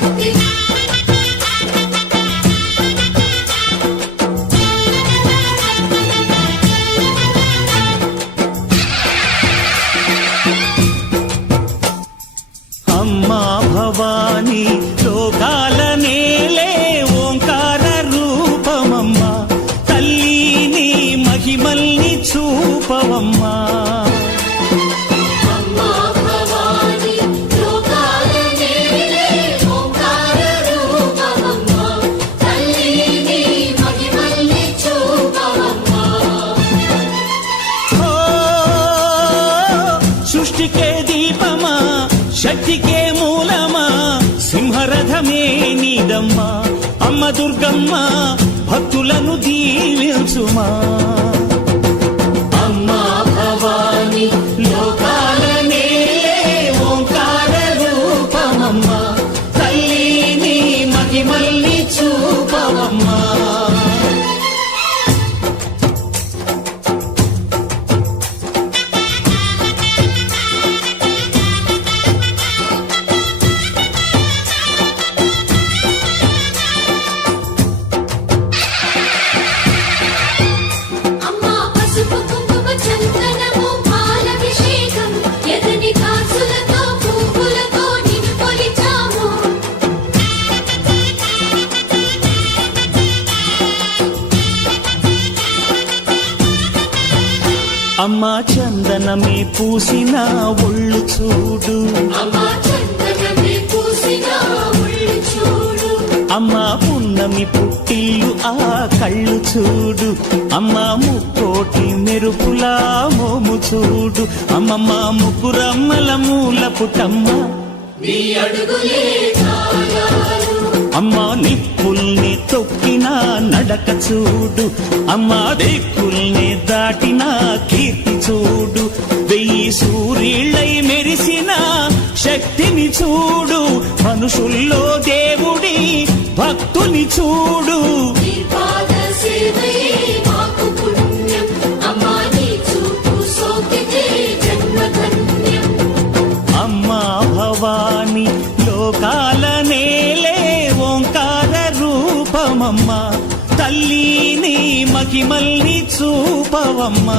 శక్తి అమ్మా భవాని లోకాల నేలే ఓంకార రూపమమ్మా తల్లిని మహిమల్ని చూపవమ్మా సృష్టికే దీపమా శక్తికే మూలమా సింహరథమే నీదమ్మా అమ్మ దుర్గమ్మ భక్తులను దీవించుమా అమ్మా భవాని లోకాల నేలే ఓంకార రూపమమ్మా తల్లిని మహిమల్ని చూపవమ్మా అమ్మా చందనమే పూసిన ఒళ్ళు చూడు అమ్మా పున్నమి పుట్టిల్లు ఆ కళ్ళు చూడు అమ్మా ముక్కోటి మెరుపులా మోము చూడు అమ్మమ్మ ముగ్గురమ్మల మూల పుటమ్మ అమ్మా నిప్పుల్ని తొక్కిన నడక చూడు అమ్మా దిక్కుల్ని దాటిన కీర్తి చూడు 1000 సూర్యుళ్ళై మెరిసిన శక్తిని చూడు మనుషుల్లో దేవుడి భక్తుని చూడు అమ్మా భవాని లోకాల నేలే ఓంకార రూపమమ్మా తల్లిని మహిమల్ని చూపవమ్మా